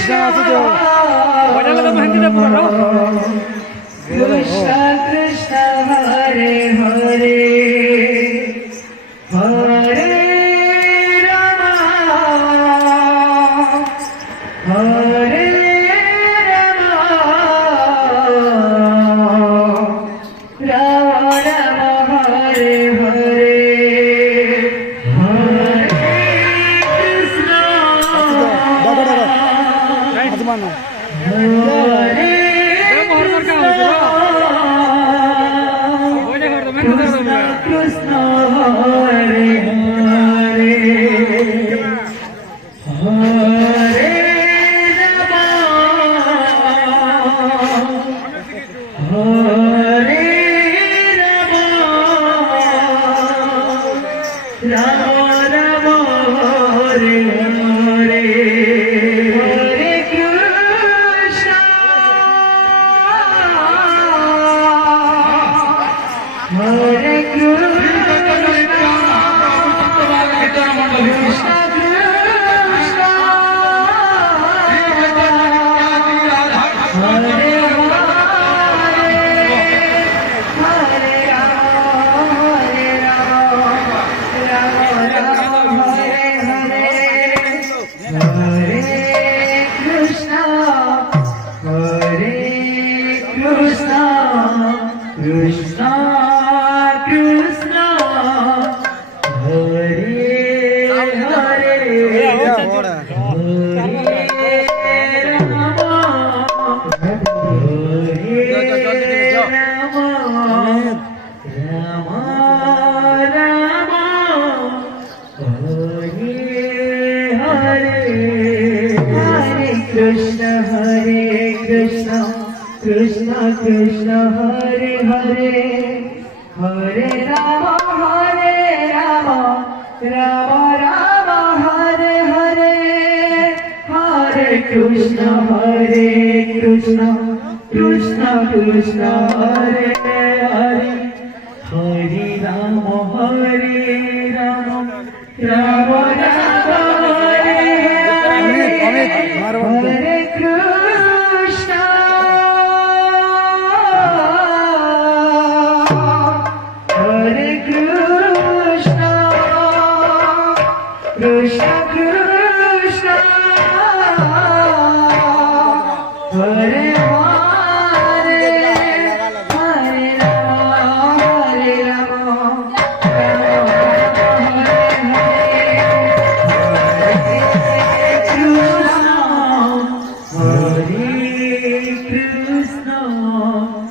Krishna Krishna Hare Hare Hare Ram Hare Ram Ram Ram Hare Hare Hare Krishna Krishna Hare Hare Hare Hare Ram Ram Ram Hare Hare Hare Krishna Hare Krishna Krishna Hare Hare Hare Ram Ram Ram Hare Hare Hare Krishna Krishna Krishna Hare Hare Hare Ram Ram Ram Hare Hare Hare Krishna Krishna Krishna Krishna Hare Hare Hare Ram Ram Ram Hare Hare Hare Krishna Hare Krishna Krishna Krishna Hare